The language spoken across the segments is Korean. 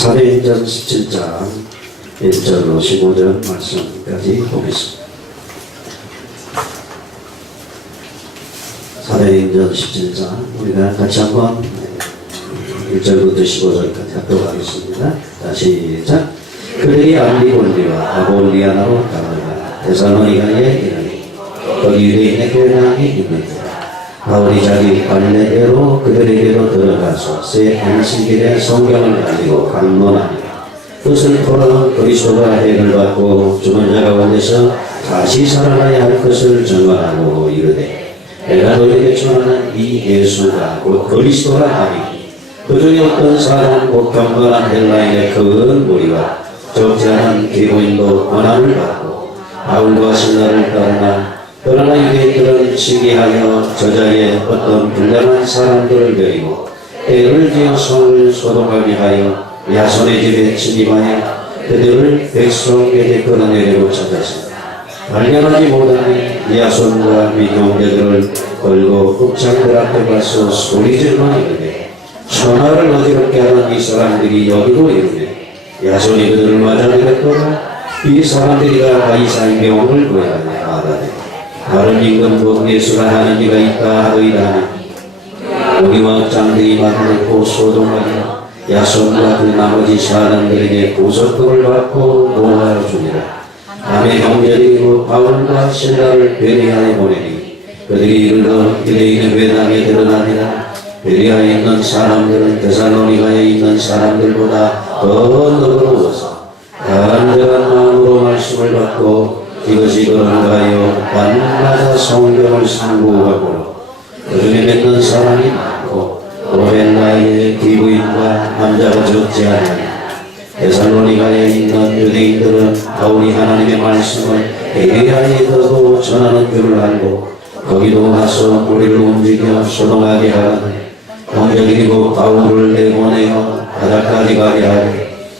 사도행전 17장 1절로 15절 말씀까지 보겠습니다. 사도행전 17장 우리가 같이 한번 1절부터 15절까지 하도록 하겠습니다. 자, 시작. 그들이 알리볼리와 아볼리아나로 가다가 데살로니가에 이르니 거기 유대인의 교회당이 있는데 바울이 자기 관례대로 그들에게로 들어가서 새 안식일에 성경을 가지고 강론하니 그것을 토론 그리스도가 해를 받고 죽은 자가 원해서 다시 살아나야 할 것을 증언하고 이르되 내가 너에게 전하는 이 예수가 곧 그리스도가 아니니 그 중에 어떤 사람은 곧 경건한 헬라인의 큰 무리와 적지 않은 기고인도 원함을 받고 바울과 신라를 따르나 그러나 유대인들은 시기하여 저 자리에 어떤 불량한 사람들을 데리고 때를 지어 성을 소동하게 하여 야손의 집에 침입하여 그들을 백성에게 끌어내려고 찾았습니다. 발견하지 못하니 야손과 및 형제들을 걸고 읍장들 앞에 가서 소리질만 이르되 천하를 어지럽게 하는 이 사람들이 여기도 이르네 야손이 그들을 맞아내렸더라. 이 사람들이가 가이사의 명을 구하여 말하네 다른 임금도 예수가 하는 이가 있다 하더이다. 여기와 읍장들이 만들고 소동하여 야손과 그 나머지 사람들에게 보석금을 받고 노하여 주니라. 남의 형제들이 바울과 신라를 베레아에 보내니 그들이 이르러 유대인의 회당에 드러나니라. 베레아에 있는 사람들은 데살로니가에 있는 사람들보다 더 너그러워서 간절한 마음으로 말씀을 받고 이것이 그런가 하여 밤마다 성경을 상고하고 그중에 맺는 사람이 많고 또 헬라의 기부인과 남자가 적지 않으니 데살로니가에 있는 유대인들은 바울이 하나님의 말씀을 베레아에도 전하는 줄을 알고 거기도 가서 우리를 움직여 소동하게 하니 형제들이 곧 바울을 내보내어 바다까지 가게 하니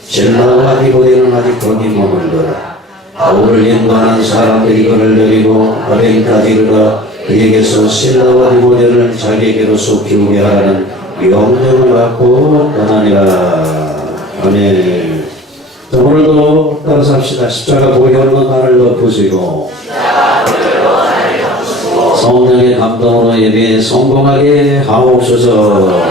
신라와 디모데는 아직 거기 머물더라. 바울을 인도하는 사람들이 그를 데리고 바벤까지 이르러 그에게서 신라와 디모데를 자기에게로 속히우게 하라는 명령을 받고 떠나니라. 아멘. 자, 오늘도 따라서 합시다. 십자가 보게 하는 나를 덮으시고 성령의 감동으로 예배에 성공하게 하옵소서.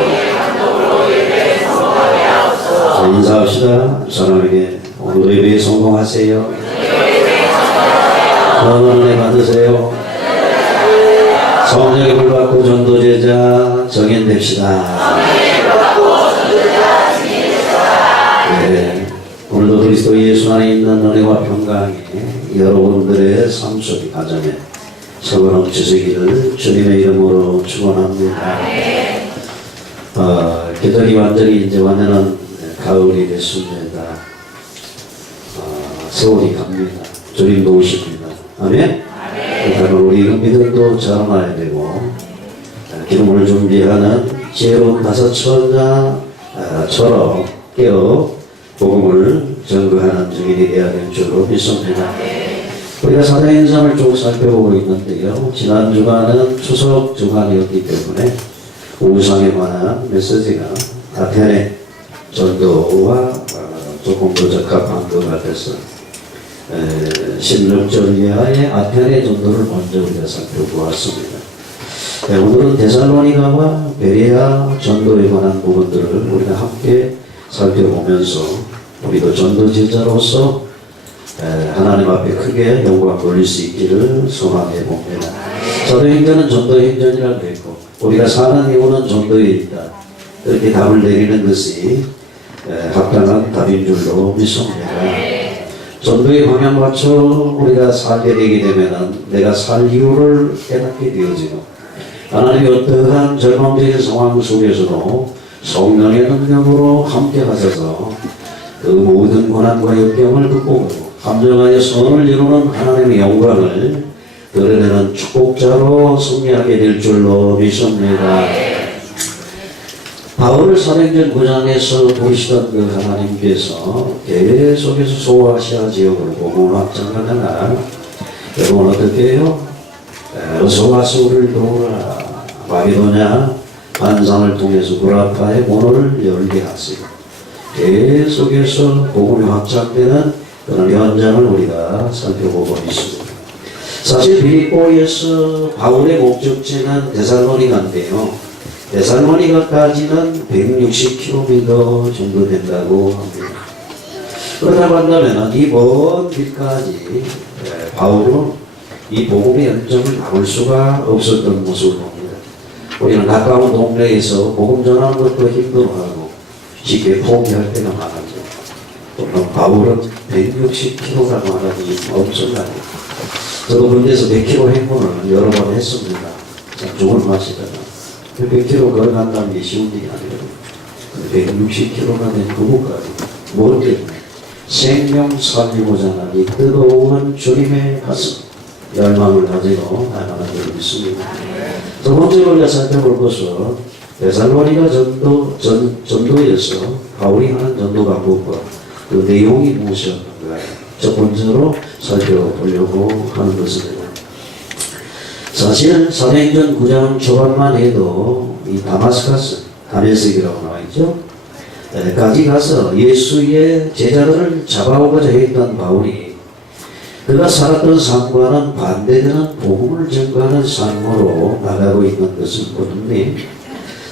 자, 인사합시다. 사람에게 오늘 예배에 성공하세요. 은혜 받으세요. 성령의 불 받고 전도제자 정연됩시다. 네, 오늘도 그리스도 예수 안에 있는 은혜와 평강이 여러분들의 삶 속에 가정에 서로 넘치시기를 주님의 이름으로 축원합니다. 계절이 완전히 이제 완전한 가을이 됐습니다. 세월이 갑니다. 주님도 오십니다. 아멘? 그러니까 우리 믿음도 자라나야 되고 기름을 준비하는 지혜로운 다섯 처자처럼 깨어 복음을 전거하는 증인이 되어야 될 줄로 믿습니다. 우리가 사도행전을 쭉 살펴보고 있는데요. 지난 주간은 추석 주간이었기 때문에 우상에 관한 메시지가 아테네 전도와 조금 더 적합한 것 같아서 16절 이하의 아테네 전도를 먼저 우리가 살펴보았습니다. 오늘은 데살로니가와 베레아 전도에 관한 부분들을 우리가 함께 살펴보면서 우리도 전도 제자로서 하나님 앞에 크게 영광 돌릴 수 있기를 소망해 봅니다. 사도행전은 전도행전이라고 했고 우리가 사는 이유는 전도에 있다. 이렇게 답을 내리는 것이 합당한 답인 줄로 믿습니다. 전도의 방향 맞춰 우리가 살게 되게 되면은 내가 살 이유를 깨닫게 되어지고 하나님이 어떠한 절망적인 상황 속에서도 성령의 능력으로 함께 하셔서 그 모든 고난과 역경을 극복하고 감정하여 선을 이루는 하나님의 영광을 드러내는 축복자로 승리하게 될 줄로 믿습니다. 바울을 사도행전 9장에서 보시던 그 하나님께서 계속해서 소아시아 지역으로 복음을 확장하다가 여러분 어떻게 해요? 어서 와서 우리를 도우라. 바비로냐 환상을 통해서 구라파의 문을 열게 하시고 계속해서 복음이 확장되는 그런 현장을 우리가 살펴보고 있습니다. 사실 빌립보에서 바울의 목적지는 데살로니가인데요. 데살로니가까지는 160km 정도 된다고 합니다. 그렇다고 한다면 이 먼 길까지 바울은 이 복음의 열정을 막을 수가 없었던 모습을 봅니다. 우리는 가까운 동네에서 복음 전하는 것도 힘들어하고 쉽게 포기할 때가 많았죠. 또는 바울은 160km라고 하니 엄청나요. 저도 군대에서 100km 행군을 여러 번 했습니다. 참 죽을 맛이다가 100km 걸어간다는 게 쉬운 일이 아니거든요. 160km가 된 그곳까지 뭘 때문에 생명 살리고자 하는 이 뜨거운 주님의 가슴 열망을 가지고 나가는 줄 믿습니다. 두 번째로 우리가 살펴볼 것은 데살로니가 전도에서 바울이 하는 전도 방법과 그 내용이 무엇이었는가 첫 번째로 살펴보려고 하는 것입니다. 사실 사도행전 9장 초반만 해도 이 다메섹이라고 나와 있죠. 까지 가서 예수의 제자들을 잡아오고자 했던 바울이 그가 살았던 삶과는 반대되는 복음을 전가하는 삶으로 나가고 있는 것을 보는데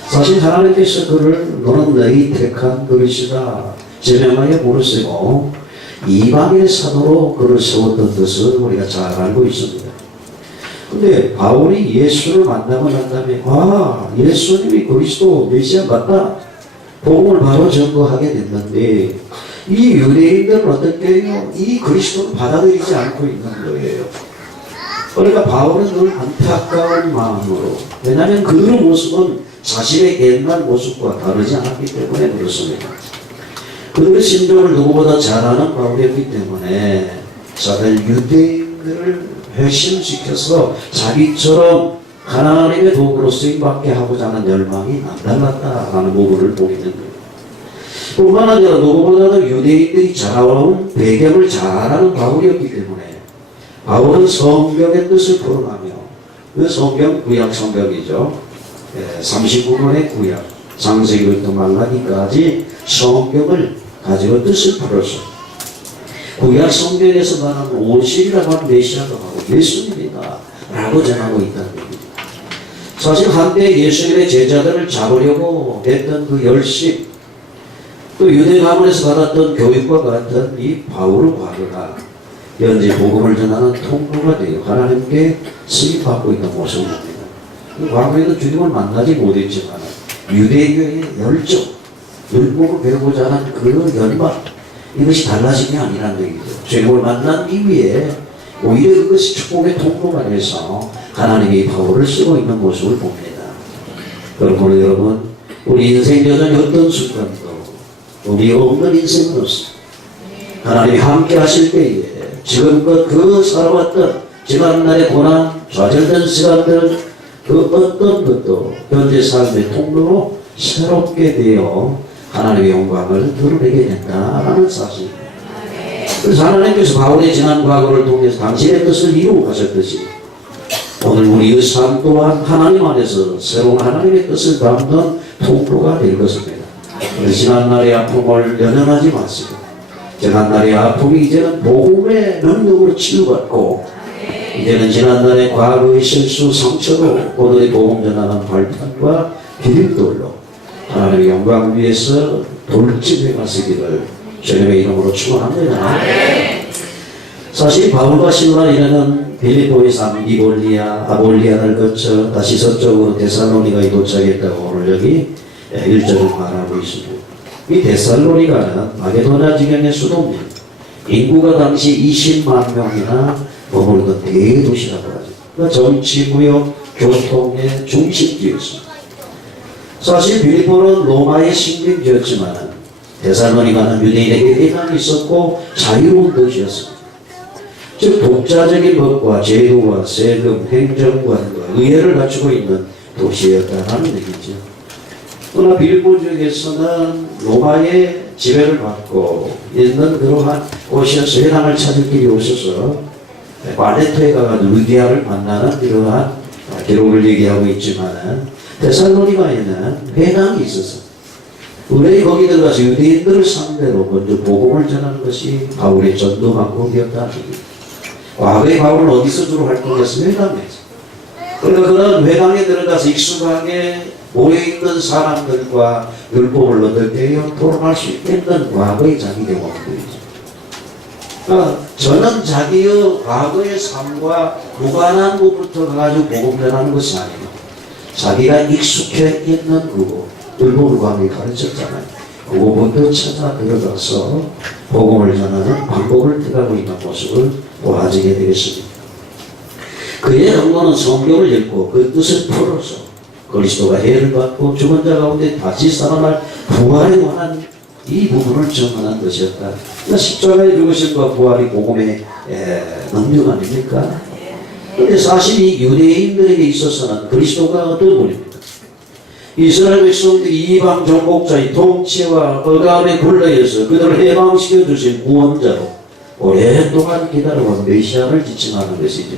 사실 하나님께서 그를 너는 너희 택한 그릇이다 제명하여 부르시고 이방인의 사도로 그를 세웠던 것을 우리가 잘 알고 있습니다. 근데 바울이 예수를 만나고 난 다음에 예수님이 그리스도 메시아 맞다 복음을 바로 전거하게 됐는데 이 유대인들은 어떻게 해요? 이 그리스도를 받아들이지 않고 있는 거예요. 그러니까 바울은 늘 안타까운 마음으로 왜냐하면 그 모습은 자신의 옛날 모습과 다르지 않았기 때문에 그렇습니다. 그들의 심정을 누구보다 잘 아는 바울이었기 때문에 자들 유대인들을 회심시켜서 자기처럼 하나님의 도구로 쓰임받게 하고자 하는 열망이 남달랐다라는 부분을 보게 됩니다. 뿐만 아니라 누구보다도 유대인들이 자라온 배경을 잘 아는 바울이었기 때문에 바울은 성경의 뜻을 풀어가며 그 성경 구약 성경이죠. 39권의 구약 창세기부터 말라기까지 성경을 가지고 뜻을 풀어서 구약 성경에서 말하는 오실이라고 하는 메시아도 하고 예수님이다 라고 전하고 있다는 겁니다. 사실 한때 예수님의 제자들을 잡으려고 했던 그 열심 또 유대 가문에서 받았던 교육과 같은 이 바울의 과거가 현재 복음을 전하는 통로가 되어 하나님께 쓰임받고 있는 모습입니다. 그 과거에도 주님을 만나지 못했지만 유대교의 열정, 율법을 배우고자 하는 그 열망 이것이 달라진 게 아니라는 얘기죠. 주님을 만난 이후에 오히려 그것이 축복의 통로가 돼서 하나님이 바울을 쓰고 있는 모습을 봅니다. 그러므로 여러분 우리 인생 여전히 어떤 순간도 우리가 없는 인생은 없습니다. 하나님이 함께 하실 때에 지금껏 그 살아왔던 지난날의 고난, 좌절된 시간들 그 어떤 것도 현재 삶의 통로로 새롭게 되어 하나님의 영광을 드러내게 된다라는 사실입니다. 그래서 하나님께서 바울의 지난 과거를 통해서 당신의 뜻을 이루어 가셨듯이 오늘 우리의 삶 또한 하나님 안에서 새로운 하나님의 뜻을 담는 통로가 될 것입니다. 지난날의 아픔을 연연하지 마시고 지난날의 아픔이 이제는 복음의 능력으로 치유받고 이제는 지난날의 과거의 실수 상처로 오늘의 복음 전하는 발판과 기름돌로 하나님의 영광을 위해서 돌진해 가시기를 주님의 이름으로 축원합니다. 사실 바울과 실라는 빌립보에서 암비볼리아, 아볼리아를 거쳐 다시 서쪽으로 데살로니가에 도착했다고 오늘 여기 1절을 말하고 있습니다. 이 데살로니가는 마게도냐 지경의 수도입니다. 인구가 당시 20만 명이나 머물던 대도시라고 하죠. 그러니까 정치, 무역, 교통의 중심지였습니다. 사실 빌립보는 로마의 식민지였지만 데살로니가는 유대인에게 해당이 있었고 자유로운 도시였습니다. 즉 독자적인 법과 제도와 세금, 행정관과 의회를 갖추고 있는 도시였다는 얘기죠. 그러나 빌립보 지역에서는 로마의 지배를 받고 있는 그러한 곳이어서 해당을 찾을 길이 없어서 말레토에 가가지고 루디아를 만나는 이러한 기록을 얘기하고 있지만 데살로니가에는 회당이 있었어. 의뢰이 거기 들어가서 유대인들을 상대로 먼저 복음을 전하는 것이 바울의 전도 방법이었다는 얘기입니다. 과거에 바울은 어디서 주로 활동했으면 회당에서. 그러니까 그런 회당에 들어가서 익숙하게 모여있는 사람들과 율법을 얻을 때에 토론할 수 있는 과거의 자기 경험들이죠. 그러니까 저는 자기의 과거의 삶과 무관한 것부터 가지고 복음 전하는 것이 아니에요. 자기가 익숙해 있는 그거 율법을 과거에 가르쳤잖아요. 그거부터 찾아 들어가서 복음을 전하는 방법을 택하고 있는 모습을 보아지게 되겠습니다. 그의 업무는 성경을 읽고 그 뜻을 풀어서 그리스도가 해를 받고 죽은 자 가운데 다시 살아날 부활에 관한 이 부분을 전하는 것이었다. 그러니까 십자가의 죽으심과 부활이 복음의 능력 아닙니까? 그런데 사실 이 유대인들에게 있어서는 그리스도가 어떤 분입니까? 이스라엘 백성들이 이방 정복자의 통치와 억압에 굴러여서 그들을 해방시켜 주신 구원자로 오랫동안 기다려온 메시아를 지칭하는 것이죠.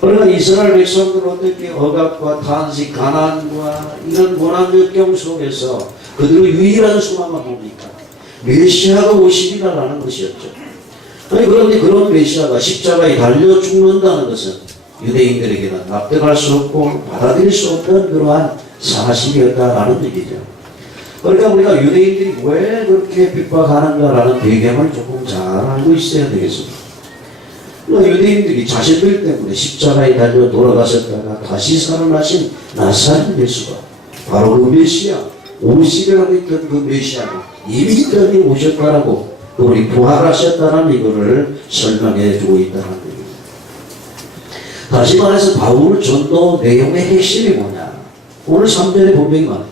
그러나 이스라엘 백성들은 어떻게 억압과 탄식, 가난과 이런 고난 역경 속에서 그들의 유일한 소망은 뭡니까? 메시아가 오시리라는 것이었죠. 아니 그런데 그런 메시아가 십자가에 달려 죽는다는 것은 유대인들에게는 납득할 수 없고 받아들일 수 없는 그러한 사실이었다라는 얘기죠. 그러니까 우리가 유대인들이 왜 그렇게 핍박하는가라는 배경을 조금 잘 알고 있어야 되겠습니다. 유대인들이 자신들 때문에 십자가에 달려 돌아가셨다가 다시 살아나신 나사렛 예수가 바로 그 메시아, 오시리라고 했던 그 메시아는 이미 떠니 오셨다라고 그분이 부활하셨다는 이거를 설명해 주고 있다는 얘기입니다. 다시 말해서 바울 전도 내용의 핵심이 뭐냐? 오늘 3절에 분명히 말해요.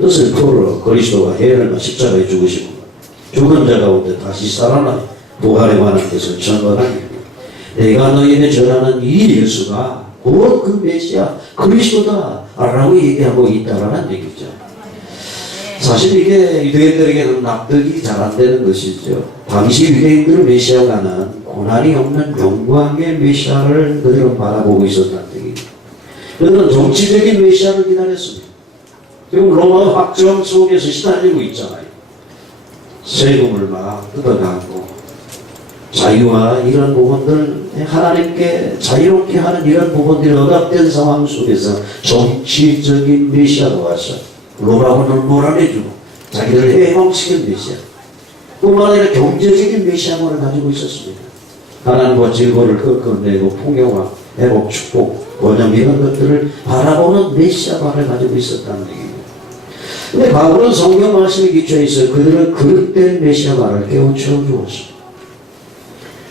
뜻을 풀어 그리스도가 해를 십자가에 죽으시고 죽은 자 가운데 다시 살아나 부활에 관한 것을 전언하는 겁니다. 내가 너희에게 전하는 이 예수가 곧 그 메시아 그리스도다 라고 얘기하고 있다라는 얘기죠. 사실 이게 유대인들에게는 납득이 잘 안 되는 것이죠. 당시 유대인들은 메시아가는 고난이 없는 영광의 메시아를 그들은 바라보고 있었다는 얘기죠. 그들은 정치적인 메시아를 기다렸습니다. 지금 로마 확정 속에서 시달리고 있잖아요. 세금을 막 뜯어가고 자유와 이런 부분들 하나님께 자유롭게 하는 이런 부분들이 억압된 상황 속에서 정치적인 메시아가 와서 로마군을 몰아내주고 자기를 해방시킨 메시아 뿐만 아니라 경제적인 메시아만을 가지고 있었습니다. 가난과 질고를 꺾어내고 풍요와 회복, 축복, 번영 이런 것들을 바라보는 메시아만을 가지고 있었다는 얘기입니다. 근데 바울은 성경 말씀에 기초해서 그들은 그릇된 메시아만을 깨우쳐 주었습니다.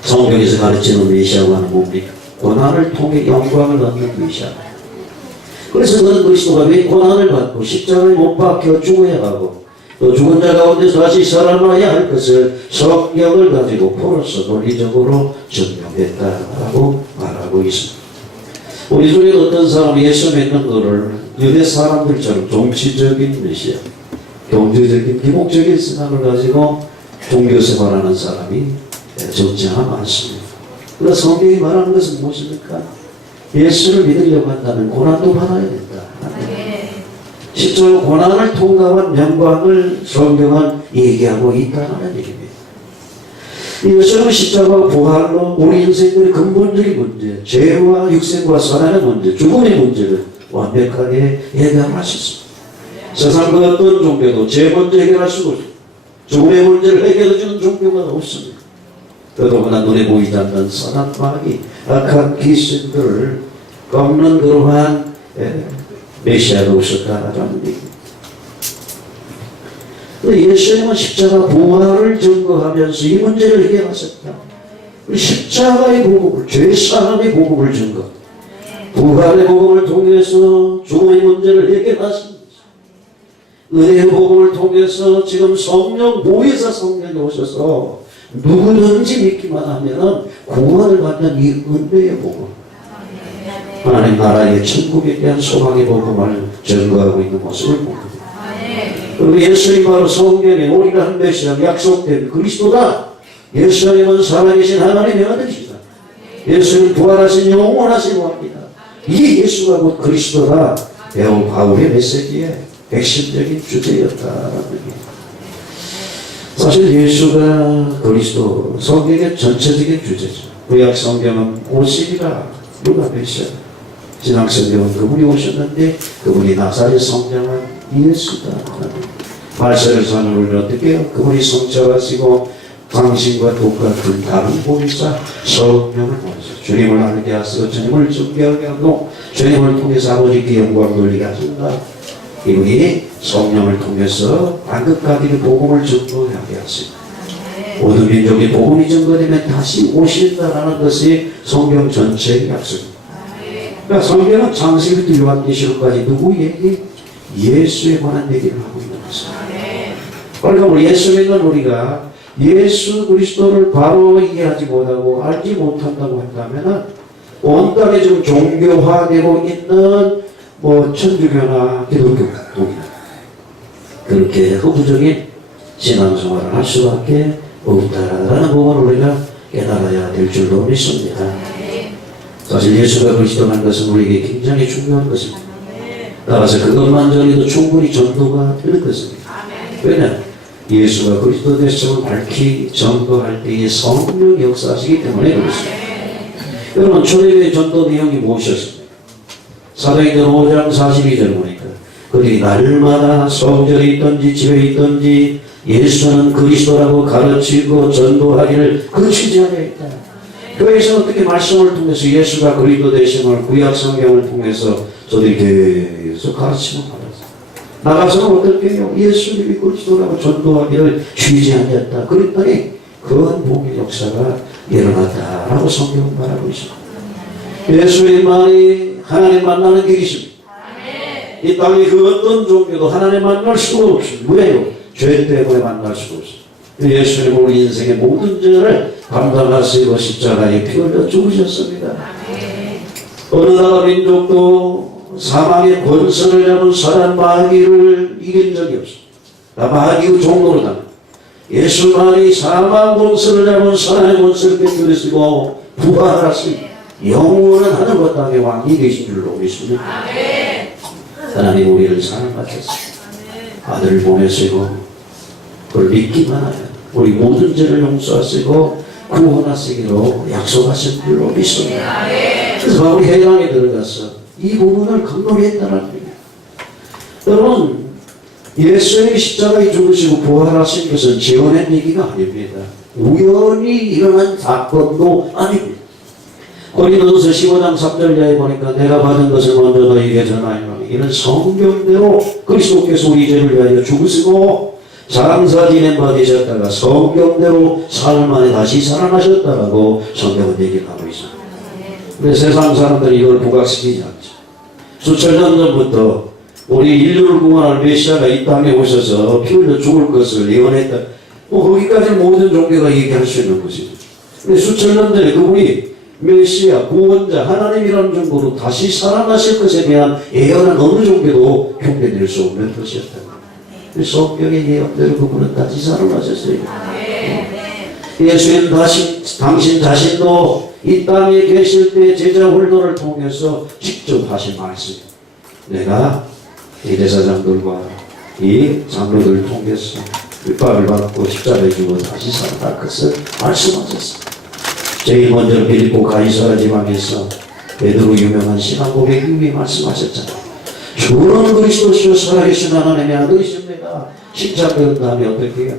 성경에서 가르치는 메시아와는 뭡니까? 고난을 통해 영광을 얻는 메시아. 그래서 그는 그리스도가 왜 고난을 받고 십자가에 못 박혀 죽어야 하고 또 죽은 자 가운데서 다시 살아나야 할 것을 성경을 가지고 풀어서 논리적으로 증명했다라고 말하고 있습니다. 우리 중에 어떤 사람이 예수 믿는 것을 유대 사람들처럼 정치적인 메시아, 경제적인 기복적인 생각을 가지고 종교생활하는 사람이 적지 않아 많습니다. 그래서 성경이 말하는 것은 무엇입니까? 예수를 믿으려고 한다면 고난도 받아야 된다. 실제로 고난을 통과한 영광을 성경은 얘기하고 있다는 얘기입니다. 이것처럼 십자가 부활로 우리 인생들의 근본적인 문제, 죄와 육생과 사랑의 문제, 죽음의 문제를 완벽하게 해결할 수 있습니다. 세상 그 어떤 종교도 죄 문제 해결할 수가 없습니다. 죽음의 문제를 해결해주는 종교가 없습니다. 그동안 눈에 보이지 않는 선한 마귀, 악한 귀신들을 꺾는 그러한 메시아가 없었다라는 얘기입니다. 예수님은 십자가 부활을 증거하면서 이 문제를 해결하셨다. 십자가의 복음을, 죄사함의 복음을 증거, 부활의 복음을 통해서 죽음의 문제를 해결하십니다. 은혜의 복음을 통해서 지금 성령 보혜사 성령이 오셔서 누구든지 믿기만 하면 구원을 받는 이 은혜의 복음, 하나님 나라의 천국에 대한 소망의 복음을 증거하고 있는 모습을 봅니다. 그리고 예수님 바로 성경에 우리가 한 메시아 약속된 그리스도다. 예수님은 살아계신 하나님의 아들이시다. 예수님 부활하신 영원하신 왕이다. 이 예수가 곧 그리스도다. 배운 바울의 메시지에 핵심적인 주제였다라는 얘기입니다. 사실 예수가 그리스도 성경의 전체적인 주제죠. 구약 성경은 오시리라 누가 메시아, 신약 성경은 그분이 오셨는데 그분이 나사렛 성장한 예수다. 발세르산을 어떻게 해요? 그분이 성취하시고 당신과 똑같은 다른 보리사 성령을 보내서 주님을 알게 하시고 주님을 존경하게 하고 주님을 통해서 아버지께 영광 돌리게 하신다. 이분이 성령을 통해서 반급하기를 복음을 전도하게 하시고 모든 민족이 복음이 전도되면 다시 오신다라는 것이 성경 전체의 약속입니다. 그러니까 성경은 창세기부터 요한계시록까지 누구에게? 예수에 관한 얘기를 하고 있는 것입니다. 그러니까 예수 믿는 우리가 예수 그리스도를 바로 이해하지 못하고 알지 못한다고 한다면 온 땅에 지금 종교화되고 있는 천주교나 기독교 동이나 그렇게 허구적인 신앙생활을 할 수밖에 없다라는 부분을 우리가 깨달아야 될 줄로 믿습니다. 사실 예수가 그리스도라는 것은 우리에게 굉장히 중요한 것입니다. 따라서 그것만저리도 충분히 전도가 될 것입니다. 왜냐? 예수가 그리스도 되심을 밝히 전도할 때에 성령 역사하시기 때문에 그렇습니다. 여러분 초대교회 전도 내용이 무엇이었습니까? 사도행전 5장 42절 보니까 그들이 날마다 성전에 있든지 집에 있든지 예수는 그리스도라고 가르치고 전도하기를 그 취지하에 있다. 교회에서 어떻게 말씀을 통해서 예수가 그리스도 되심을 구약 성경을 통해서 저들이 교회에서 가르치면 받았어요. 나가서는 어떻게 해요? 예수님이 그리스도라고 전도하기를 취지하였다. 그랬더니 그한 복의 역사가 일어났다라고 성경은 말하고 있습니다. 예수님만이 하나님 만나는 길이십니다. 이 땅에 그 어떤 종교도 하나님 만날 수가 없습니다. 왜요? 죄 때문에 만날 수가 없습니다. 예수님은 우리 인생의 모든 죄를 감당하시고 십자가에 피 흘려 죽으셨습니다. 어느 나라 민족도 사망의 권세를 잡은 사단 마귀를 이긴 적이 없습니다. 마귀의 종로로 당합니다. 예수만이 사망 권세를 잡은 사단의 권세를 뺏겨내시고 부활하신 영원한 하늘과 땅의 왕이 되신 줄로 믿습니다. 하나님 우리를 사랑하셨습니다. 아들을 보내시고 그걸 믿기만 하면 우리 모든 죄를 용서하시고 구원하시기로 약속하신 줄로 믿습니다. 그래서 바울이 해방에 들어가서 이 부분을 강조히 했다는 겁니다. 여러분 예수님이 십자가에 죽으시고 부활하신 것은 지어낸 얘기가 아닙니다. 우연히 일어난 사건도 아닙니다. 고린도전서 15장 3절 이하에 보니까 내가 받은 것을 먼저 너희에게 전하노니 이는 성경대로 그리스도께서 우리 죄를 위하여 죽으시고 장사 지낸 바 되셨다가 성경대로 사흘 만에 다시 살아나셨다라고 성경은 얘기를 하고 있습니다. 근데 세상 사람들이 이걸 부각시키지 않죠. 수천 년 전부터 우리 인류를 구원할 메시아가 이 땅에 오셔서 피 흘려 죽을 것을 예언했다. 거기까지 모든 종교가 얘기할 수 있는 것이죠. 근데 수천 년 전에 그분이 메시아, 구원자, 하나님이라는 정도로 다시 살아나실 것에 대한 예언은 어느 종교도 흉내낼 수 없는 것이었다. 성경의 예언대로 그분은 다시 살아나셨어요. 예수님 당신 자신도 이 땅에 계실 때 제자 훈련을 통해서 직접 하신 말씀. 내가 이 대사장들과 이 장로들을 통해서 핍박을 받고 십자가에 죽어 다시 살아날 것을 말씀하셨습니다. 제일 먼저 빌립보 가이사라 지방에서 베드로 유명한 신앙 고백 이후에 말씀하셨잖아요. 주는 그리스도시요 살아계신 하나님의 아들이십니다. 신작된 다음에 어떻게 해요?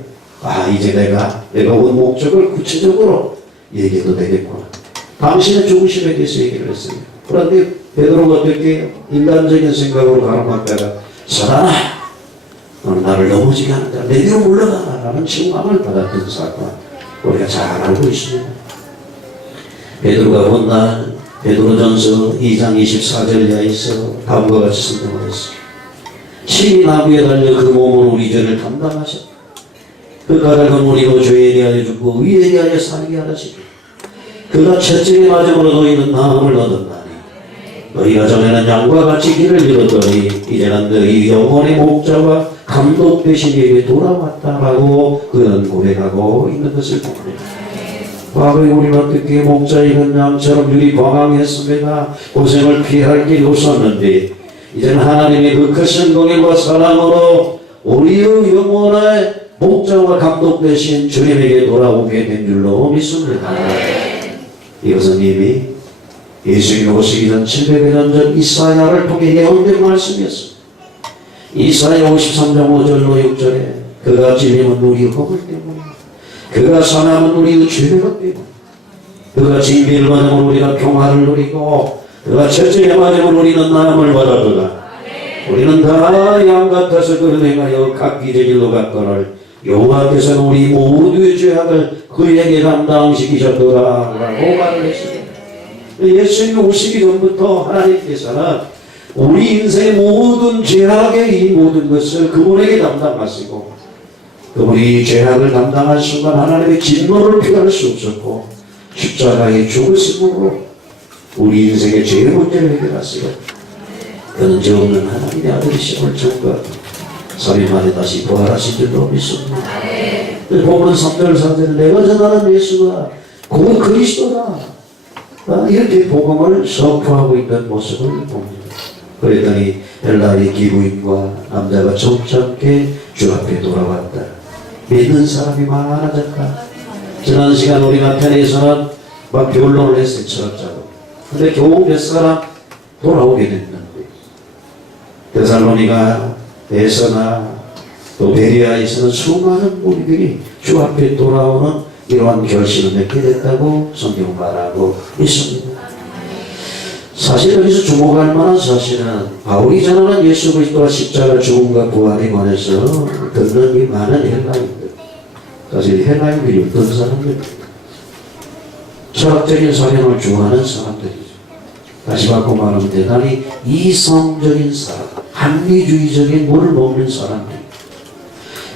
이제 내가 온 목적을 구체적으로 얘기해도 되겠구나. 당신의 죽으심에 대해서 얘기를 했습니다. 그런데 베드로가 어떻게 해요? 인간적인 생각으로 가로막다가 사단아 너는 나를 넘어지게 하는데 내 뒤로 물러가라 라는 칭함을 받았던 사건 우리가 잘 알고 있습니다. 베드로가 본날 베드로전서 2장 24절 이하에서 다음과 같이 설명을 했습니다. 신이 나무에 달려 그 몸으로 우리 죄를 담당하셨다. 그 가닥은 우리로 죄에 대하여 죽고 의에 대하여 살게 하시고 그가 채찍에 맞음으로 너희는 나음을 얻었나니 너희가 전에는 양과 같이 길을 잃었더니 이제는 너희 영혼의 목자와 감독 되신 이에게 돌아왔다라고 그는 고백하고 있는 것을 봅니다. 과거에 우리는 어떻게 목자 익은 양처럼 유리 방황했습니다. 고생을 피할 길이 없었는데 이제는 하나님의 그 크신 공의와 사랑으로 우리의 영혼의 목자와 감독 되신 주님에게 돌아오게 된 줄로 믿습니다. 이것은 이미 예수님이 오시기 전 700여 년 전 이사야를 통해 예언된 말씀이었습니다. 이사야 53장 5절로 6절에 그가 찔림은 우리의 허물 때문에 그가 상함은 우리의 죄가 때문에 그가 징계를 받으면 우리가 평화를 누리고 그가 채찍에 맞으면 우리는 나음을 받았도다. 우리는 다 양 같아서 그를 행하여 각기 제 길로 갔거늘 여호와께서는 우리 모두의 죄악을 그에게 담당시키셨도다 라고 말을 했습니다. 예수님이 오시기 전부터 하나님께서는 우리 인생의 모든 죄악의 이 모든 것을 그분에게 담당하시고 그분이 죄악을 담당한 순간 하나님의 진노를 피할 수 없었고 십자가의 죽으심으로 우리 인생의 죄의 문제를 해결하시고 그는 죄 없는 하나님의 아들이심을 증거하고 3일 만에 다시 부활하신 줄로 믿습니다. 보면 3절 4절 내가 전하는 예수가 곧 그리스도다 이렇게 복음을 선포하고 있는 모습을 봅니다. 그랬더니 헬라의 기부인과 남자가 점잖게 주 앞에 돌아왔다. 믿는 사람이 많아졌다. 지난 시간 우리 마태에서는 막 변론을 했어요. 철학자로. 근데 겨우 몇 사람 돌아오게 됐는데 데살로니가에서나 또 베리아에서는 수많은 무리들이 주 앞에 돌아오는 이러한 결실을 맺게 됐다고 성경 말하고 있습니다. 사실 여기서 주목할 만한 사실은 바울이 전하는 예수 그리스도와 십자가 죽음과 부활에 관해서 듣는 이 많은 헬라인들, 사실 헬라인들이 어떤 사람들입니까? 철학적인 사견을 좋아하는 사람들이죠. 다시 바꿔 말하면 대단히 이성적인 사람, 합리주의적인 물을 먹는 사람들.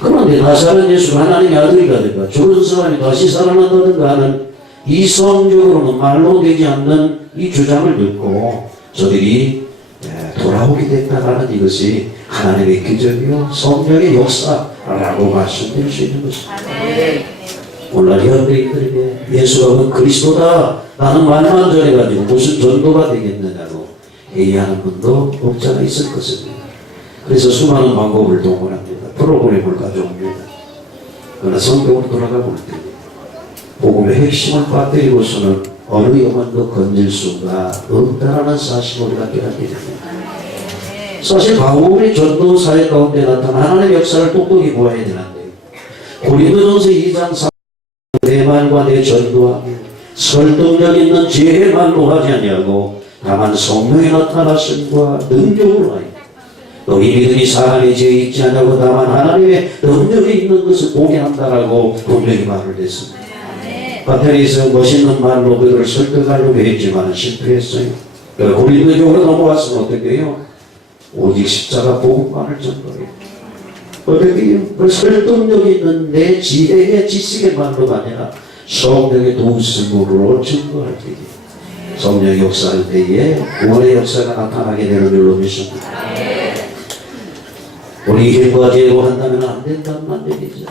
그런데 나사렛 예수 하나님의 아들이가 되고 죽은 사람이 다시 살아난다든가 하는 이성적으로는 말로 되지 않는 이 주장을 듣고 저들이 돌아오게 됐다라는 이것이 하나님의 기적이요 성령의 역사라고 말씀드릴 수 있는 것입니다. 오늘 현대인들에게 예수가 그리스도다 라는 말만 전해가지고 무슨 전도가 되겠느냐고 회의하는 분도 없지 않아 있을 것입니다. 그래서 수많은 방법을 동원합니다. 프로그램을 가져옵니다. 그러나 성경으로 돌아가 볼 때 복음의 핵심을 빠뜨리고서는 어느 영혼도 건질 수가 없다라는 사실을 우리가 깨닫게 됩니다. 사실 바울의 전도 사회 가운데 나타난 하나님의 역사를 똑똑히 보아야 되는데 고린도전서 2장 3절 내 말과 내 전도하며 설득력 있는 지혜의 말로 하지 아니하고 다만 성령의 나타나심과 능력으로 하여 너희 믿음이 사람의 지혜에 있지 않냐고 다만 하나님의 능력이 있는 것을 보게 한다라고 분명히 말을 했습니다. 바테리에서 멋있는 말로 그들을 설득하려고 했지만 실패했어요. 고린도적으로 넘어왔으면 어떻게 해요? 오직 십자가 복음만을 전도해요. 어떻게 해요? 그 설득력 있는 내 지혜의 지식의 말로가 아니라 성령의 도우심으로 증거할 때에 성령의 역사할 때에 구원의 역사가 나타나게 되는 줄로 믿습니다. 우리 힘과 지혜로 한다면 안 된다는 얘기죠.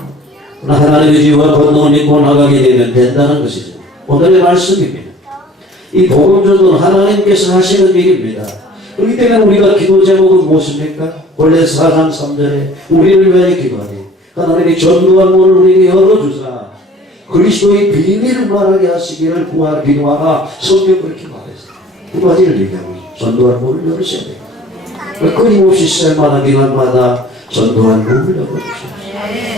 하나님의 지혜와 권능을 믿고 나가게 되면 된다는 것이죠. 오늘의 말씀입니다. 이 복음 전도는 하나님께서 하시는 일입니다. 그렇기 때문에 우리가 기도 제목은 무엇입니까? 원래 4장 3절에 우리를 위하여 기도하니 하나님의 전도한 문을 우리에게 열어주사 그리스도의 비밀을 말하게 하시기를 구하라 기도하라 성경 그렇게 말했어요. 두 가지를 얘기하고 전도한 문을 열으셔야 돼요. 끊임없이 시간마다 기간마다 전도한 문을 열어주셔야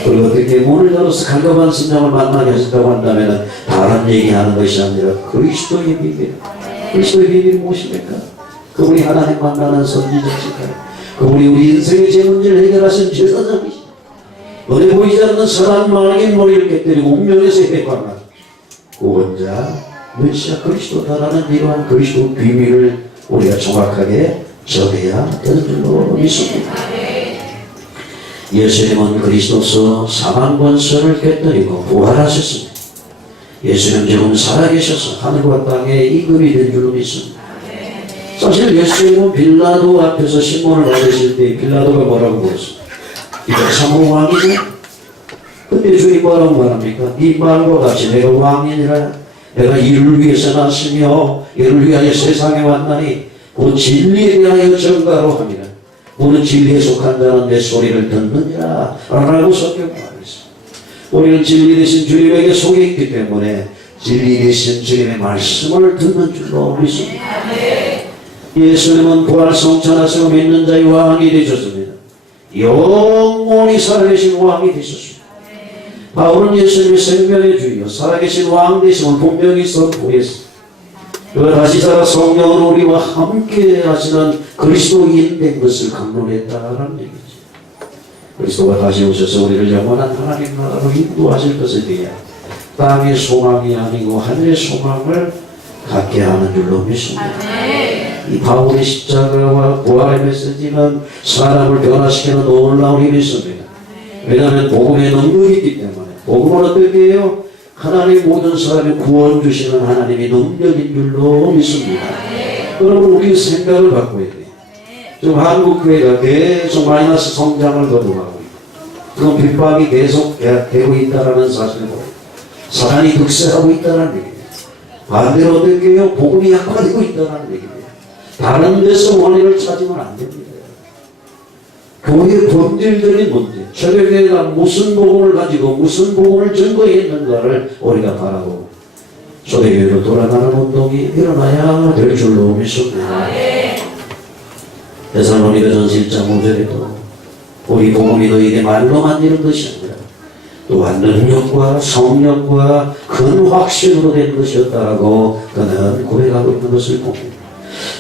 그리고 어떻게 문을 열어서 갈급한 신령을 만나게 하신다고 한다면 다른 얘기하는 것이 아니라 그리스도의 비밀. 그리스도의 비밀이 무엇입니까? 그분이 하나님 만나는 선지자실까요? 그분이 우리 인생의 제 문제를 해결하신 제사장이시죠. 눈에 보이지 않는 선한 말에게 머리를 깨뜨리고 운명에서 해방한 구원자 메시아 그리스도다라는 이러한 그리스도 비밀을 우리가 정확하게 전해야 되는 줄로 믿습니다. 예수님은 그리스도서 사망 권세를 깨뜨리고 부활하셨습니다. 예수님 지금 살아계셔서 하늘과 땅에 이급이 된 줄로 믿습니다. 사실 예수님은 빌라도 앞에서 신문을 받으실 때 빌라도가 뭐라고 물었습니까? 이거 참 왕이냐? 근데 주님 뭐라고 말합니까? 네 말과 같이 내가 왕이니라 내가 이를 위해서 났으며 이를 위하여 세상에 왔나니 그 진리에 대하여 전가로 합니다. 우리는 진리에 속한 자는 내 소리를 듣느니라 라고 성경 말했습니다. 우리는 진리 되신 주님에게 속해 있기 때문에 진리 되신 주님의 말씀을 듣는 줄로 믿습니다. 예수님은 부활 성천하시고 믿는 자의 왕이 되셨습니다. 영원히 살아계신 왕이 되셨습니다. 바울은 예수님의 생명의 주여 살아계신 왕 되심을 분명히 선포했습니다. 그가 다시 살아 성령으로 우리와 함께 하시는 그리스도인 된 것을 강론했다라는 얘기죠. 그리스도가 다시 오셔서 우리를 영원한 하나님 나라로 인도하실 것에 대해 땅의 소망이 아니고 하늘의 소망을 갖게 하는 줄로 믿습니다. 이 바울의 십자가와 부활의 메시지는 사람을 변화시키는 놀라운 힘이 있습니다. 왜냐하면 복음의 능력이 있기 때문에. 복음은 어떻게 해요? 하나님 모든 사람의 구원 주시는 하나님의 능력인 줄로 믿습니다. 여러분 우리 생각을 바꿔야 돼요. 지금 한국교회가 계속 마이너스 성장을 거듭하고 있고 그건 핍박이 계속 되고 있다는 사실을 보고 사단이 득세하고 있다는 얘기입니다. 반대로 어떻게 해요? 복음이 약화되고 있다는 얘기입니다. 다른 데서 원인을 찾으면 안 됩니다. 교회의 본질적인 문제, 초대교회가 무슨 복음을 가지고 무슨 복음을 증거했는가를 우리가 바라보고 초대교회로 돌아가는 운동이 일어나야 될 줄로 믿습니다. 데살로니가전서 1장 5절에도 우리 복음이 너희에게 말로만 이른 것이 아니라 또한 능력과 성령과 큰 확신으로 된 것이었다라고 그는 고백하고 있는 것을 봅니다.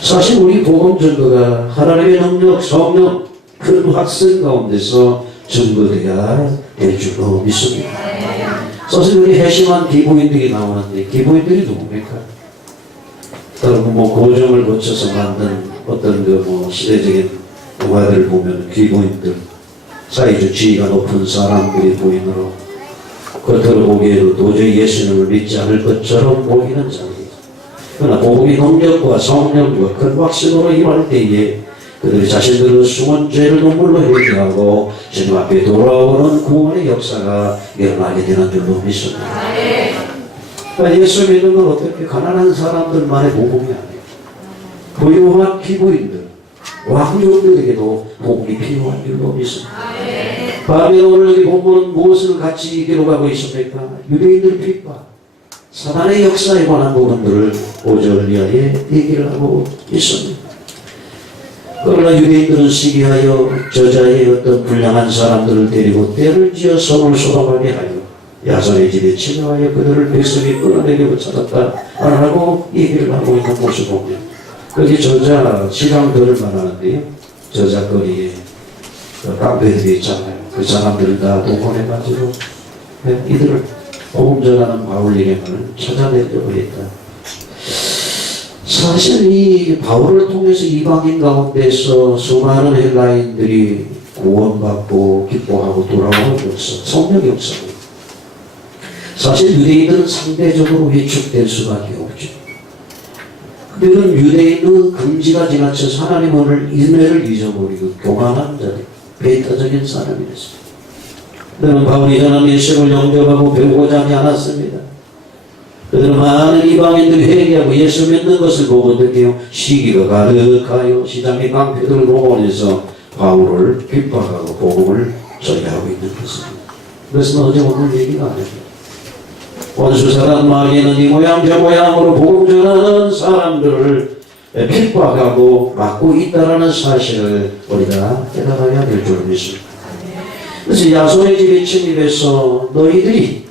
사실 우리 복음 증거가 하나님의 능력, 성령, 큰 확신 가운데서 증거되어야 될 줄로 믿습니다. 사실 우리 회심한 기부인들이 나오는데 기부인들이 누굽니까? 여러분 고정을 거쳐서 만든 어떤 시대적인 영화들을 보면 기부인들 사회적 지위가 높은 사람들이 부인으로 겉으로 보기에도 도저히 예수님을 믿지 않을 것처럼 보이는 자들이 그러나 복음의 능력과 성령과 큰 확신으로 임할 때에 그들이 자신들의 숨은 죄를 눈물로 회개하고 주님 앞에 돌아오는 구원의 역사가 일어나게 되는 줄로 믿습니다. 그러니까 예수 믿는 건 어떻게 가난한 사람들만의 복음이 아니에요. 부유한 기부인들, 왕족들에게도 복음이 필요한 줄로 믿습니다. 밤에 오늘 여기 보면 무엇을 같이 기록하고 있습니까? 유대인들 핍박, 사단의 역사에 관한 부분들을 5절 이하에 얘기를 하고 있습니다. 그러나 유대인들은 시기하여 저자의 어떤 불량한 사람들을 데리고 때를 지어 성을 소동하게 하여 야손의 집에 침입하여 그들을 백성이 끌어내려고 찾았다 라고 얘기를 하고 있는 모습을 봅니다. 거기 저자 시장들을 말하는데요. 저자 거리에 깡패들이 있잖아요. 그 사람들을 다 동원해가지고 이들을 복음 전하는 바울 일행을 찾아내려고 했다. 사실 이 바울을 통해서 이방인 가운데서 수많은 헬라인들이 구원받고 기뻐하고 돌아오는 역사, 성령 역사입니다. 사실 유대인들은 상대적으로 위축될 수밖에 없죠. 그들은 유대인의 금지가 지나쳐서 하나님의 인내를 잊어버리고 교만한 자들, 배타적인 사람이 됐습니다. 그들은 바울이 전한 예수를 영접하고 배우고자 하지 않았습니다. 그들은 많은 이방인들이 회개하고 예수 믿는 것을 보고 어떻게요? 시기가 가득하여 시장의 깡패들을 동원해서 바울을 핍박하고 복음을 전하고 있는 것입니다. 그래서 어제 오늘 얘기가 아닙니다. 원수사단 마귀는 이 모양 저 모양으로 복음 전하는 사람들을 핍박하고 막고 있다는 사실을 우리가 깨달아야 될 줄 믿습니다. 그래서 야손의 집에 침입해서 너희들이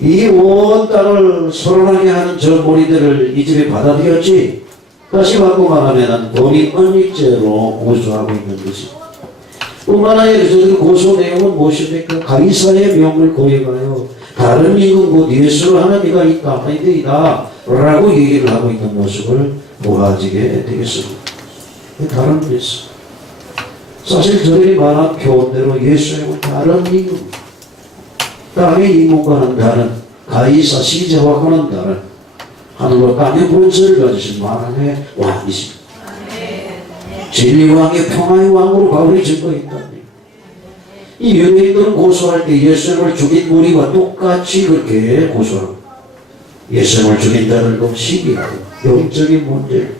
이 온 땅을 소란하게 하는 저 무리들을 이 집에 받아들였지. 다시 바꿔 말하면 본인 언익죄로 고소하고 있는 것입니다. 뿐만 아니라 저들 고소 내용은 무엇입니까? 가이사의 명을 고해가요. 다른 이는 곧 예수를 하는 이가 있다, 하이되이다 라고 얘기를 하고 있는 모습을 보아지게 되겠습니다. 다른 예수. 사실 저들이 말한 교훈대로 예수님은 다른 이유, 땅의 이문과는 다른 가이사 시제와는 다른 하늘과 땅의 본세를 가지신 만왕의 왕이십니다. 진리왕의 평화의 왕으로 바울이 증거했다. 이 유대인들은 고소할 때 예수님을 죽인 무리와 똑같이 그렇게 고소하고 예수님을 죽인 자들도 시기하고 영적인 문제를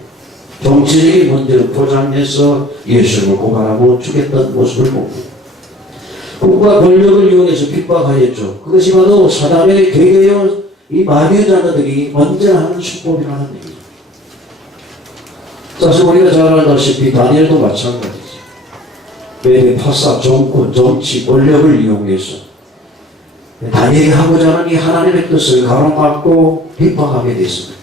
정치적인 문제를 포장해서 예수를 고발하고 죽였던 모습을 봅니다. 국가 권력을 이용해서 핍박하였죠. 그것이 바로 사단의 개개요 이 마귀자들이 언제나 하는 수법이라는 얘기죠. 사실 우리가 잘 알다시피 다니엘도 마찬가지죠. 왜 파사, 정권, 정치, 권력을 이용해서 다니엘이 하고자 하는 이 하나님의 뜻을 가로막고 핍박하게 됐습니다.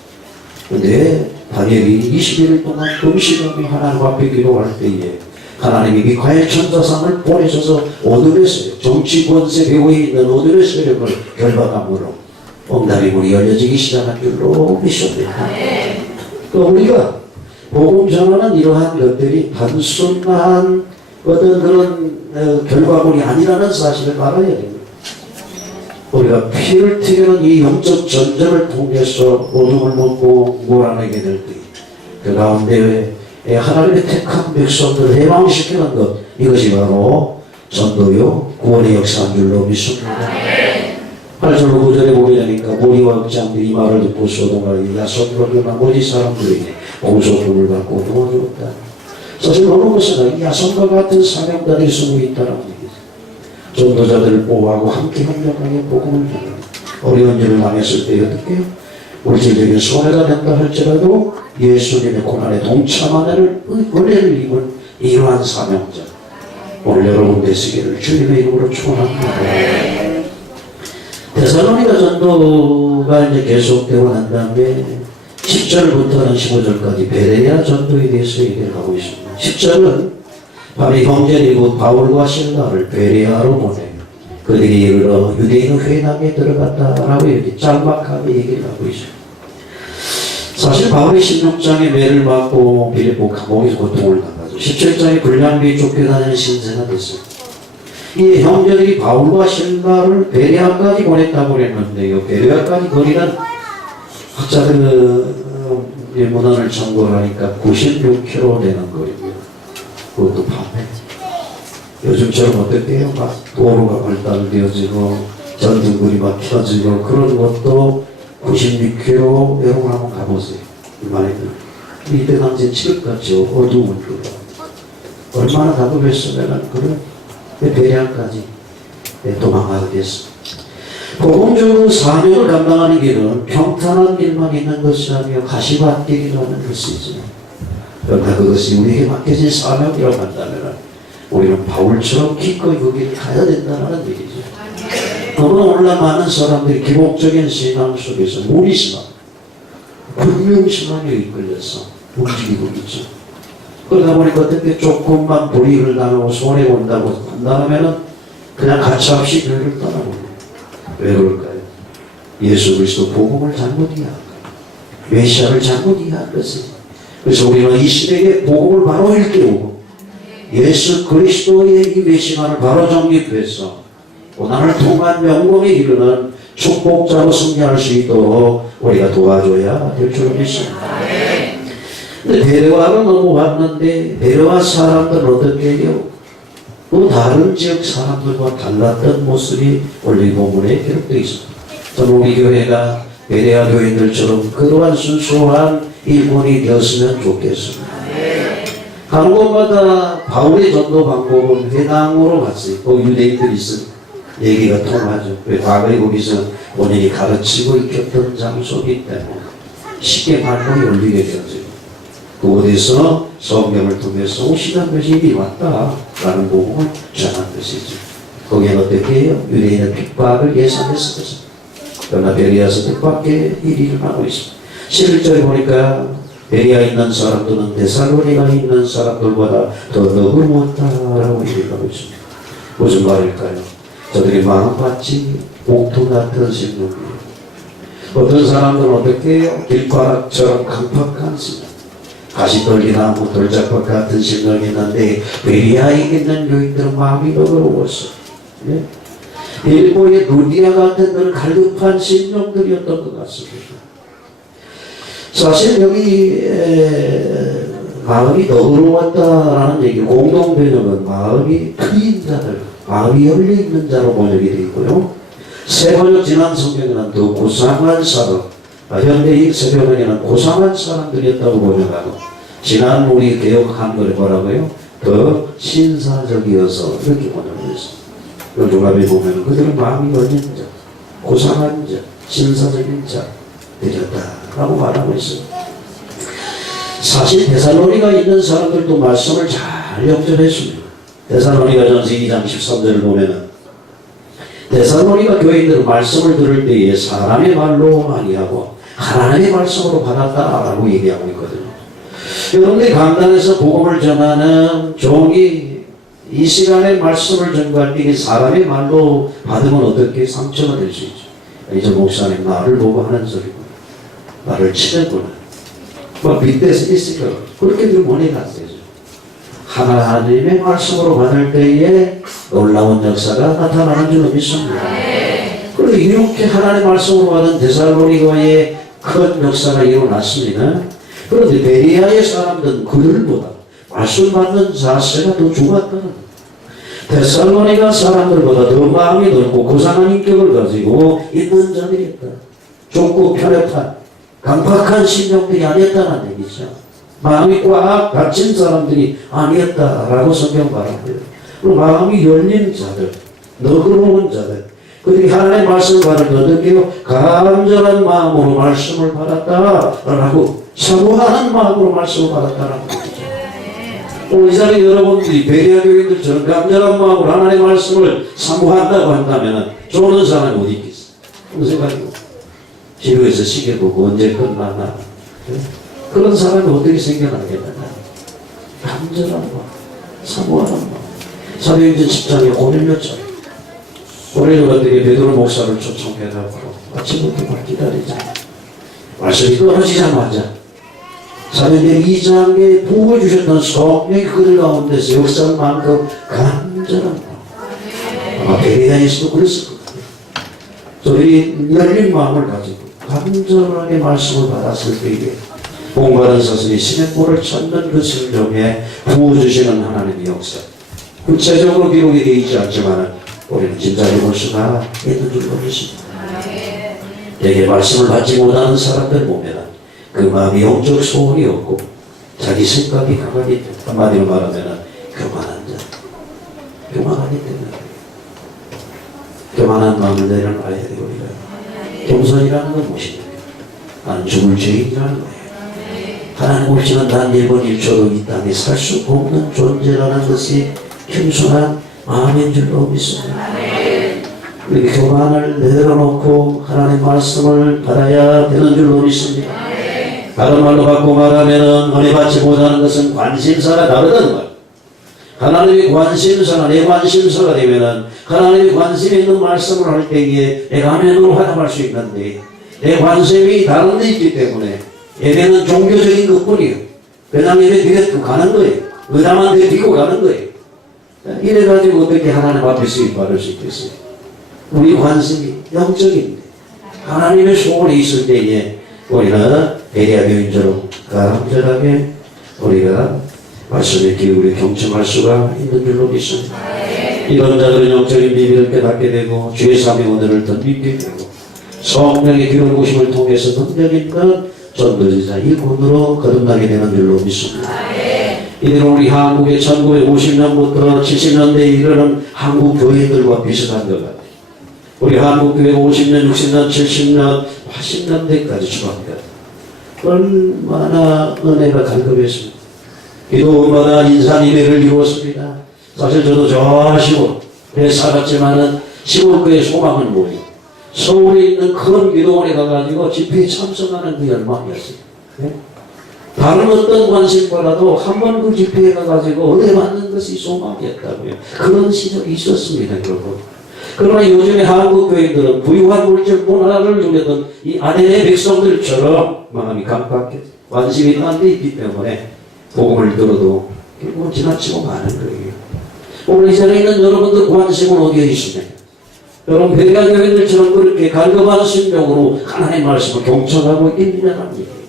그런데 다니엘이 21일 동안 금식하며 하나님 앞에 기도할 때에 하나님이 미카엘 천사상을 보내셔서 어둠의 세력, 정치 권세 배후에 있는 어둠의 세력을 결박함으로 엉달이 문이 열려지기 시작한 줄로 믿습니다. 우리가 복음 전하는 이러한 것들이 단순한 어떤 그런 결과물이 아니라는 사실을 알아야 됩니다. 우리가 피를 튀기는 이 영적 전쟁을 통해서 어둠을 먹고 몰아내게 될 때 그 가운데 하나님의 택한 백성들을 해방시키는 것, 이것이 바로 전도요 구원의 역사인 줄로 믿습니다. 8절 9절에 보게 되니까 무리와 억장들이 이 말을 듣고 소동하여 야손과 나머지 사람들에게 공소품을 받고 도와주었다. 사실 어느 것이나 이 야손과 같은 사명단이 숨어 있다는 얘기죠. 전도자들을 보호하고 함께 협력하여 복음을 전하고 어려운 일을 당했을 때 어떻게 해요? 물질적인 손해가 된다 할지라도 예수님의 고난에 동참하는 은혜를 입은 이러한 사명자 오늘 여러분 되시기를 주님의 이름으로 축원합니다. 데살로니가 전도가 이제 계속되고 난 다음에 10절부터는 15절까지 베레아 전도에 대해서 얘기를 하고 있습니다. 10절은 바로 형제들이 바울과 실라를 베레아로 보내요. 그들이 이르러 유대인 회당에 들어갔다라고 이렇게 짤막하게 얘기를 하고 있어요. 사실 바울이 16장에 매를 맞고 빌립보 감옥에서 고통을 당하죠. 17장에 불량비에 쫓겨다니는 신세가 됐어요. 이 형제들이 바울과 실라를 베레아까지 보냈다고 그랬는데요. 베레아까지 거리는 학자들 문헌을 참고를 하니까 96km 되는 거리고요. 그것도 밤에. 요즘처럼 어떻게 해요? 막 도로가 발달되어지고 전등불이 막 켜지고 그런 것도 96km 여러분 한번 가보세요. 이때 당시에 칠흑같이 어두운 그 얼마나 다급했으면 그런 배량까지 도망가게 됐습니다. 복음적으로 사명을 감당하는 길은 평탄한 길만 있는 것이 아니며 가시밭길이라는 것이죠. 그러나 그것이 우리에게 맡겨진 사명이라고 한다면 우리는 바울처럼 기꺼이 그 길을 가야 된다는 얘기죠. 너무나 많은 사람들이 기복적인 신앙 속에서 무리신앙, 분명신앙에 이끌려서 움직이고 있죠. 그러다 보니까 어떻게 조금만 불이익을 당하고 손해본다고 한다면 그냥 가차없이 교회를 떠나버려요. 왜 그럴까요? 예수 그리스도 복음을 잘못 이해한 거예요. 메시아를 잘못 이해한 것이지. 그래서 우리는 이 시대에 복음을 바로 일깨우고 예수 그리스도의 이 메시아를 바로 정립해서 고난을 통한 영광에 이르는 축복자로 승리할 수 있도록 우리가 도와줘야 될 줄 믿습니다. 근데 베레아로 넘어왔는데 베레아 사람들은 어떻게 해요? 또 다른 지역 사람들과 달랐던 모습이 오늘 이 본문에 기록되어 있습니다. 저는 우리 교회가 베레아 교인들처럼 그러한 순수한 일본이 되었으면 좋겠습니다. 가는 곳마다 바울의 전도 방법은 회당으로 갔어요. 거기 유대인들이 있어요. 얘기가 통하죠. 왜 과거에 거기서 본인이 가르치고 익혔던 장소이기 때문에 쉽게 말문이 열리게 되었어요. 그곳에서 성경을 통해서 오시는 것이 이미 왔다라는 복음을 전한 것이죠. 거기는 어떻게 해요? 유대인의 핍박을 예상했었습니다. 그러나 베레아에서 뜻밖의 일이 일어나고 있습니다. 11절에 보니까 베레아에 있는 사람들은 데살로니가에 있는 사람들보다 더 너그러웠다라고 얘기하고 있습니다. 무슨 말일까요? 저들이 마음같이 옥토 같은 생명이에요. 어떤 사람들은 어떻게 해요? 길가락처럼 강팍한 생명, 가시떨기나무 돌짝밭 같은 생명이 있는데 베레아에 있는 교인들은 마음이 너그러웠어요. 네? 일본의 루디아 같은 그런 갈급한 심령들이었던 것 같습니다. 사실 여기 마음이 너그러웠다라는 얘기, 공동번역은 마음이 트인 자들, 마음이 열려있는 자로 번역이 되어 있고요. 새 번역 지난 성경에는 더 고상한 사람, 현대인 새번역에는 고상한 사람들이었다고 번역하고, 지난 우리 개혁한 걸 뭐라고요? 더 신사적이어서 이렇게 번역을 했습니다. 종합에 보면 그들은 마음이 열린 자, 고상한 자, 신사적인 자 되셨다라고 말하고 있습니다. 사실 데살로니가 있는 사람들도 말씀을 잘 역전했습니다. 데살로니가전서 2장 13절을 보면은 데살로니가 교인들은 말씀을 들을 때에 사람의 말로 아니하고 하나님의 말씀으로 받았다라고 얘기하고 있거든요. 여러분들이 강단에서 복음을 전하는 종이 이 시간에 말씀을 전가할 때 사람의 말로 받으면 어떻게 상처가 될 수 있죠. 이제 목사님 나를 보고 하는 소리구나, 나를 치는구나, 뭐 빗대서 있을까, 그렇게 좀 원해가 안 되죠. 하나님의 말씀으로 받을 때에 놀라운 역사가 나타나는 줄로 믿습니다. 그리고 이렇게 하나님의 말씀으로 받은 데살로니가의 큰 역사가 일어났습니다. 그런데 베레아의 사람들은 그들보다 말씀 받는 자세가 더 좋았다는, 데살로니가 사람들보다 더 마음이 넓고 고상한 인격을 가지고 있는 자들이었다. 좁고 편협한 강팍한 심령들이 아니었다는 얘기죠. 마음이 꽉 닫힌 사람들이 아니었다라고 성경 말합니다. 마음이 열린 자들, 너그러운 자들, 그들이 하나님의 말씀을 받을 때 어떻게요? 간절한 마음으로 말씀을 받았다라고, 사모하는 마음으로 말씀을 받았다라고 얘기죠. 이 자리에 여러분들이 베레아 교인들처럼 간절한 마음으로 하나님의 말씀을 사모한다고 한다면 좋은 사람이 어디 있겠어요? 무슨 생각이고? 지루해서 시계 보고 언제 끝나나? 그런 사람이 어떻게 생겨나겠느냐? 간절한 마음, 사모하는 마음. 사도행전 10장에 고넬료처럼 고넬료들이 베드로 목사를 초청해가지고 아침부터 기다리자. 말씀이 떨어지자마자 사도행전 2장에 부어주셨던 성령이 그들 가운데서 역사할 만큼 간절한 마음. 베레아에서도 그랬을 거예요. 저희 열린 마음을 가지고 간절하게 말씀을 받았을 때에 공부하는 사슴이 신의 꼴을 찾는 그 심정에 부어주시는 하나님의 역사. 구체적으로 기록이 되어 있지 않지만 우리는 진짜로 볼 수가 있는 줄 모르십니다. 내게 말씀을 받지 못하는 사람들 보면 그 마음이 영적 소원이 없고 자기 생각이 강하기 때문에, 한마디로 말하면 교만한 자, 교만하기 때문에 교만한 마음을 내려놔야 돼요. 우리가 겸손이라는 건 무엇입니까? 나는 죽을 죄인이라는 거예요. 하나님 없이는 단 1번 1초도 이 땅에 살 수 없는 존재라는 것이 겸손한 마음인 줄로 믿습니다. 우리 교만을 내려놓고 하나님의 말씀을 받아야 되는 줄로 믿습니다. 다른 말로 바꾸고 말하면 은혜 받지 못하는 것은 관심사가 다르다는 말. 하나님의 관심사가 내 관심사가 되면은 하나님의 관심이 있는 말씀을 할 때에 내가 아멘으로 화답할 수 있는데 내 관심이 다른 데 있기 때문에 예배는 종교적인 것뿐이에요. 그냥 예배 드리고 가는 거예요. 의자만 드리고 가는 거예요. 이래가지고 어떻게 하나님 앞에 수익 받을 수 있겠어요? 우리 관심이 영적인데 하나님의 소원이 있을 때에 우리는 베레아 교인처럼 간절하게 우리가 말씀에 기울여 경청할 수가 있는 줄로 믿습니다. 이런 자들은 영적인 비밀을 깨닫게 되고 주의 삶의 은혜를 더 믿게 되고 성령의 기름 부으심을 통해서 능력 있는 전도지자 일꾼으로 거듭나게 되는 줄로 믿습니다. 이들은 우리 한국의 1950년부터 70년대에 이르는 한국 교회들과 비슷한 것 같아요. 우리 한국 교회가 50년, 60년, 70년, 80년대까지 추가합니다. 얼마나 은혜가 갈급했습니다. 기도마다 인산인해를 이루었습니다. 사실 저도 저 시골에 살았지만은 시골교회 소망은 뭐예요? 서울에 있는 큰 기도원에 가가지고 집회에 참석하는 그 열망이었어요. 네? 다른 어떤 관심보다도 한 번 그 집회에 가가지고 은혜 받는 것이 소망이었다고요. 그런 시절이 있었습니다, 여러분. 그러나 요즘에 한국 교회들은 부유한 물질 문화를 누리던 이 아덴의 백성들처럼 마음이 강박해 관심이 안 돼 있기 때문에 복음을 들어도 결국은 지나치고 마는 거예요. 오늘 이 자리에 있는 여러분들 관심은 어디에 있으냐? 여러분 베레아 교인들처럼 그렇게 갈급한 심정으로 하나님의 말씀을 경청하고 있느냐는 얘기예요.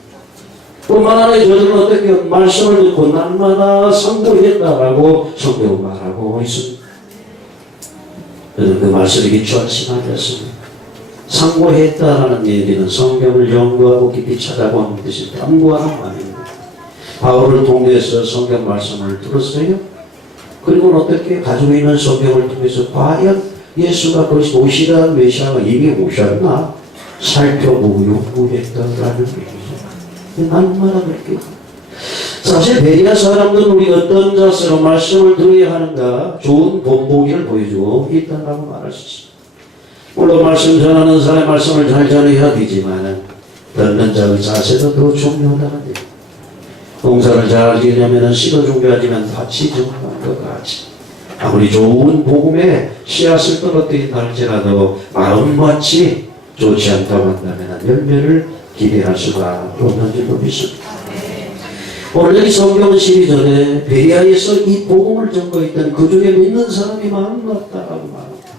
뿐만 아니라 저들은 어떻게 말씀을 듣고 날마다 상고했다라고 성경은 말하고 있습니다. 그 말씀에 기초한 신앙이었습니다. 상고했다라는 얘기는 성경을 연구하고 깊이 찾아보는 뜻이 탐구하는 말입니다. 바울을 통해서 성경 말씀을 들었어요. 그리고 어떻게 가지고 있는 성경을 통해서 과연 예수가 그것이 오시다는 메시아가 이미 오셨나 살펴보고 연구했다라는 얘기죠. 날마다 그렇게. 사실 베리아 사람들은 우리 어떤 자세로 말씀을 들어야 하는가 좋은 본보기를 보여주고 있다고 말할 수 있습니다. 물론 말씀 전하는 사람의 말씀을 잘 전해야 되지만 듣는 자의 자세도 더 중요하다는 얘기입니다. 농사를 잘 지으려면 씨도 준비하지만 밭이 정확한 것 같이 아무리 좋은 복음에 씨앗을 떨어뜨린다 할지라도 마음밭이 좋지 않다고 한다면 열매를 기대할 수가 없는 줄로 믿습니다. 오늘 이 성경 시리전에 베리아에서 이 복음을 전거했던 그 중에 믿는 사람이 많았다라고 말합니다.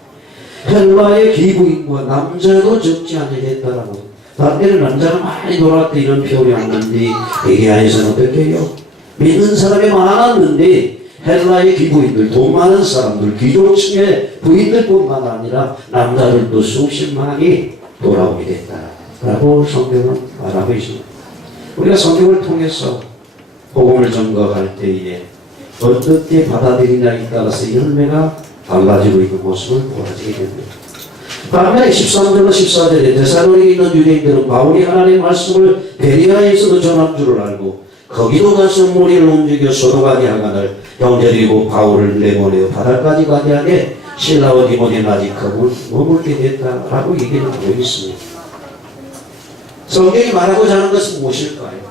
헬라의 기부인과 남자도 적지 않게 했다라고. 다때는 남자가 많이 돌아왔다 이런 표현이 왔는데 베리아에서는 어떻게 해요? 믿는 사람이 많았는데 헬라의 기부인들, 돈 많은 사람들, 귀족층의 부인들뿐만 아니라 남자들도 수십만이 돌아오게 됐다라고 성경은 말하고 있습니다. 우리가 성경을 통해서 복음을 전거할 때에 어떻게 받아들이냐에 따라서 열매가 달라지고 있는 모습을 보여지게 됩니다. 다음에 13절과 14절에 데살로니가에 있는 유대인들은 바울이 하나님의 말씀을 베리아에서도 전한 줄을 알고 거기도 가서 무리를 움직여 서로 가게 하거늘 형제들이고 바울을 내보내어 바다까지 가게 하게 실라와 디모데는 아직 머물게 됐다라고 얘기를 하고 있습니다. 성경이 말하고자 하는 것은 무엇일까요?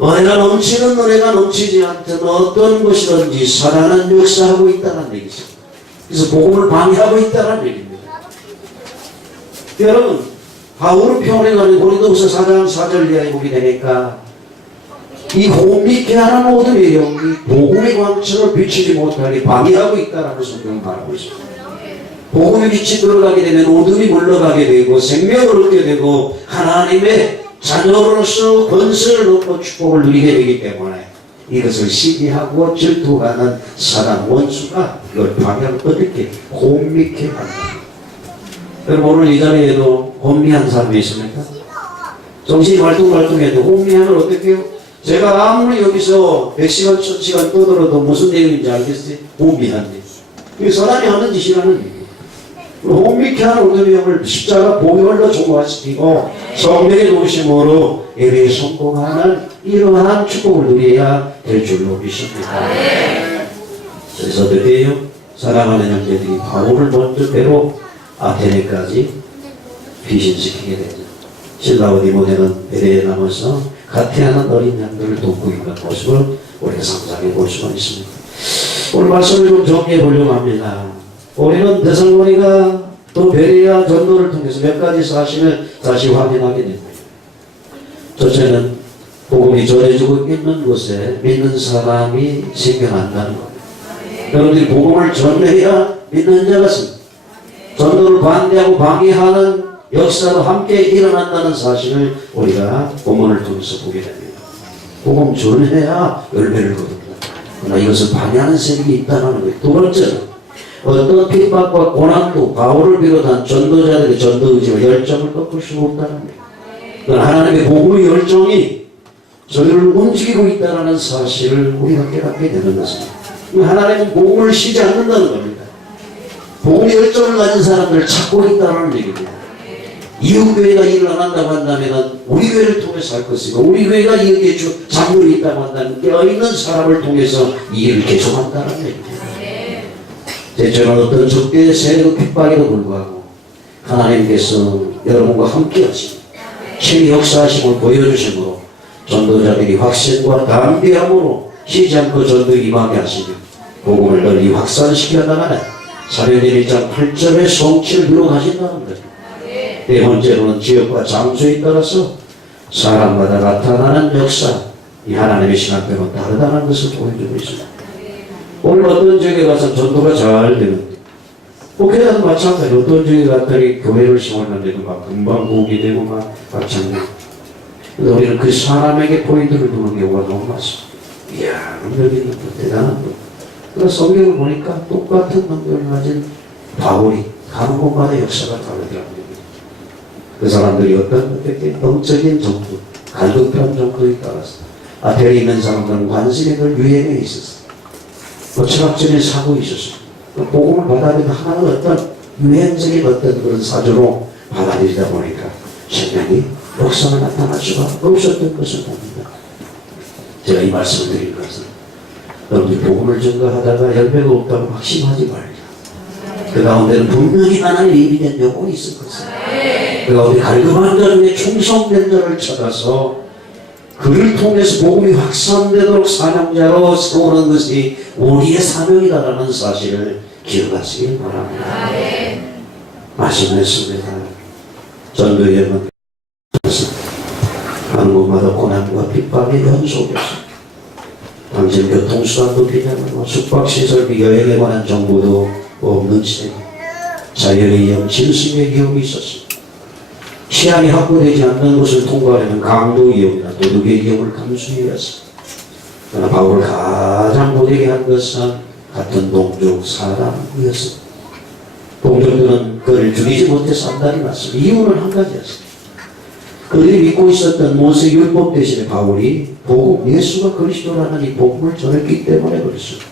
은혜가 넘치는 은혜가 넘치지 않던 어떤 것이든지 사랑은 역사하고 있다는 얘기죠. 그래서 복음을 방해하고 있다는 얘기입니다. 여러분, 바울은 표현해가지고 고린도후서 4장 4절 이하에 보게 되니까 이 혼미케 하는 어둠의 영이 복음의 광채를 비추지 못하게 방해하고 있다라는 성경을 말하고 있습니다. 복음의 빛이 들어가게 되면 어둠이 물러가게 되고 생명을 얻게 되고 하나님의 자녀로서 권세를 얻고 축복을 누리게 되기 때문에 이것을 시기하고 질투하는 사단 원수가 이걸 방해하고 어떻게 혼미케 한다. 여러분 오늘 이 자리에도 혼미한 사람이 있습니까? 정신이 활동해도 혼미하면 어떻게 해요? 제가 아무리 여기서 100시간, 1000시간 떠들어도 무슨 내용인지 알겠어요? 혼미한데. 이게 사람이 하는 짓이라는 얘기예요. 혼미케 하는 어둠의 영을 십자가 복음으로 종화시키고 성령의 도우심으로 예배에 성공하는 이러한 축복을 누려야 될 줄로 믿습니다. 그래서 어떻게 해요? 사랑하는 형제들이 바울을 먼저 배로 아테네까지 피신시키게 되죠. 실라와 디모데는 베레에 남아서 가태하는 어린 양들을 돕고 있는 모습을 우리가 상상해 볼 수가 있습니다. 오늘 말씀을 좀 정리해 보려고 합니다. 우리는 데살로니가 또 베레아 전도를 통해서 몇 가지 사실을 다시 확인하게 됩니다. 첫째는 복음이 전해지고 있는 곳에 믿는 사람이 생겨난다는 겁니다. 여러분들이 복음을 전해야 믿는 자가 있습니다. 전도를 반대하고 방해하는 역사도 함께 일어난다는 사실을 우리가 본문을 통해서 보게 됩니다. 복음 전해야 열매를 거둡니다. 그러나 이것을 방해하는 세력이 있다는 거예요. 두 번째는 어떤 핍박과 고난도 바울을 비롯한 전도자들의 전도 의지와 열정을 꺾을 수가 없다는 거예요. 하나님의 복음의 열정이 저희를 움직이고 있다는 사실을 우리가 깨닫게 되는 것입니다. 하나님은 복음을 쉬지 않는다는 겁니다. 복음의 열정을 가진 사람들을 찾고 있다는 얘기입니다. 이웃교회가 일을 안 한다고 한다면 우리 교회를 통해서 할 것이고 우리 교회가 여기에 장로이 있다고 한다면 깨어있는 사람을 통해서 이 일을 계속한다는 얘기입니다. 대체로 어떤 적대의 세력 핍박에도 불구하고 하나님께서 여러분과 함께 하시고 신의 역사하심을 보여주심으로 전도자들이 확신과 담대함으로 쉬지 않고 전도에 임하게 하시며 복음을 널리 확산시켜 나가는 사도행전 1장 8절의 성취를 이루어가신다는 겁니다. 네 번째로는 지역과 장소에 따라서 사람마다 나타나는 역사, 이 하나님의 신앙대로 다르다는 것을 보여주고 있습니다. 오늘 어떤 지역에 가서 전도가 잘 되는데 목회자도 마찬가지. 어떤 지역에 갔더니 교회를 시원한데도 막 금방 보게 되고 막 마찬가지. 그래서 우리는 그 사람에게 포인트를 두는 경우가 너무 많습니다. 이야, 능력 있는 분, 대단한 분. 그래서 성경을 보니까 똑같은 능력을 가진 바울이 가는 곳마다 역사가 다르더라고요. 그 사람들이 어떤 영적인 정도, 갈급한 정도에 따라서 아테네에 있는 사람들은 관심이 늘 유행에 있었어요. 철학적인 사고 있었어요. 복음을 받아들이면 하나는 어떤 유행적인 어떤 그런 사주로 받아들이다 보니까 생명이 역사가 나타날 수가 없었던 것을 봅니다. 제가 이 말씀을 드린 것은 여러분들 복음을 전가하다가 열매가 없다고 확신하지 말자. 그 가운데는 분명히 하나님의 예비된 영혼이 있을 것입니다. 그 가운데 갈급한 자 중에 충성된 자를 찾아서 그를 통해서 복음이 확산되도록 사명자로 세우는 것이 우리의 사명이다라는 사실을 기억하시길 바랍니다. 말씀했습니다. 전도여행은 한국마다 고난과 핍박의 연속이었습니다. 당시 교통수단도 비냐면 숙박시설비 여행에 관한 정보도 없는 시대 자연의 위험, 짐승의 위험이 있었습니다. 치안이 확보되지 않는 곳을 통과하려면 강도 위험이나 도둑의 위험을 감수해야 했습니다. 그러나 바울을 가장 못되게 한 것은 같은 동족 사람이었습니다. 동족들은 그를 죽이지 못해서 안달이 났습니다. 이유는 한 가지였습니다. 그들이 믿고 있었던 모세 율법 대신에 바울이 복음, 예수가 그리스도라는 이 복음을 전했기 때문에 그렇습니다.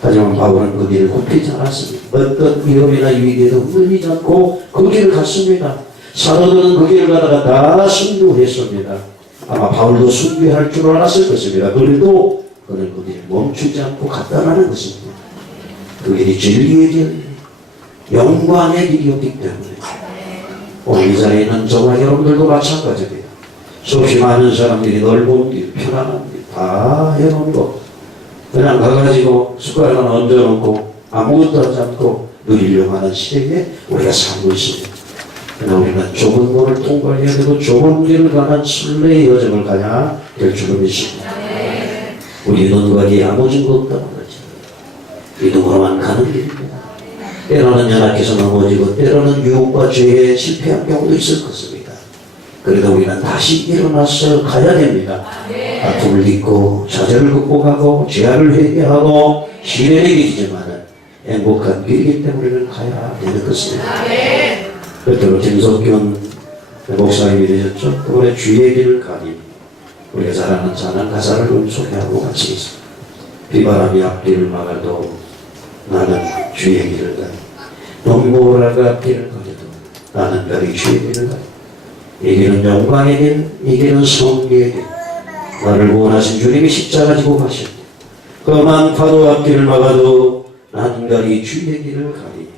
하지만 바울은 그 길을 굽히지 않았습니다. 어떤 위험이나 위기에도 흔들리지 않고 그 길을 갔습니다. 사도들은 그 길을 가다가 다 순교했습니다. 아마 바울도 순교할 줄 알았을 것입니다. 그래도 그는 그 길을 멈추지 않고 갔다라는 것입니다. 그 길이 진리의 길, 영광의 길이었기 때문에 오늘 이 자리에 있는 저와 여러분들도 마찬가지입니다. 수없이 많은 사람들이 넓은 길, 편안한 길 다 해놓은 거 그냥 가가지고 숟가락 하나 얹어놓고 아무것도 하지 않고 누리려고 하는 시대에 우리가 살고 있습니다. 그러나 우리는 좁은 문을 통과해야 되고 좁은 길을 가는 순례의 여정을 가야 될 줄을 믿습니다. 우리 눈과 귀에 아무 증거 없다는 거죠. 믿음으로만 가는 길입니다. 때로는 연약해서 넘어지고 때로는 유혹과 죄에 실패한 경우도 있을 것입니다. 그래도 우리는 다시 일어나서 가야 됩니다. 아픔을 잊고 좌절을 극복하고 죄악을 회개하고 시련을 이기지만 행복한 길이기 때문에 우리는 가야 되는 것입니다. 그때로 김석균 목사님이 되셨죠. 그분의 주의 길을 가니 우리가 잘 아는 찬양 가사를 음소해하고 같이 있습니다. 비바람이 앞길을 막아도 나는 주의 길을 가니 눈보라가 앞길을 가려도 나는 별이 주의 길을 가니 이 길은 영광의 길, 이 길은 성리의 길. 나를 구원하신 주님이 십자가 지고 가셨네. 험한 파도 앞길을 막아도 나는 별이 주의 길을 가니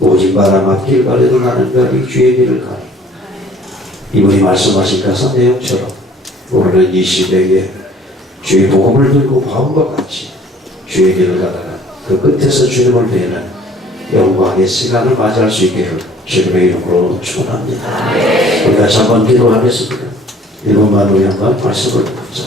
오진 바람 앞길 가려도 나는 별이 주의 길을 가니 이분이 말씀하신 가사 내용처럼 우리는 이 시대에 주의 복음을 들고 바울과 같이 주의 길을 가다가 그 끝에서 주님을 뵈는 영광의 시간을 맞이할 수 있기를 주님의 이름으로 축원합니다. 우리가 한번 기도하겠습니다. 1분만 우리 한번 말씀을 듣자.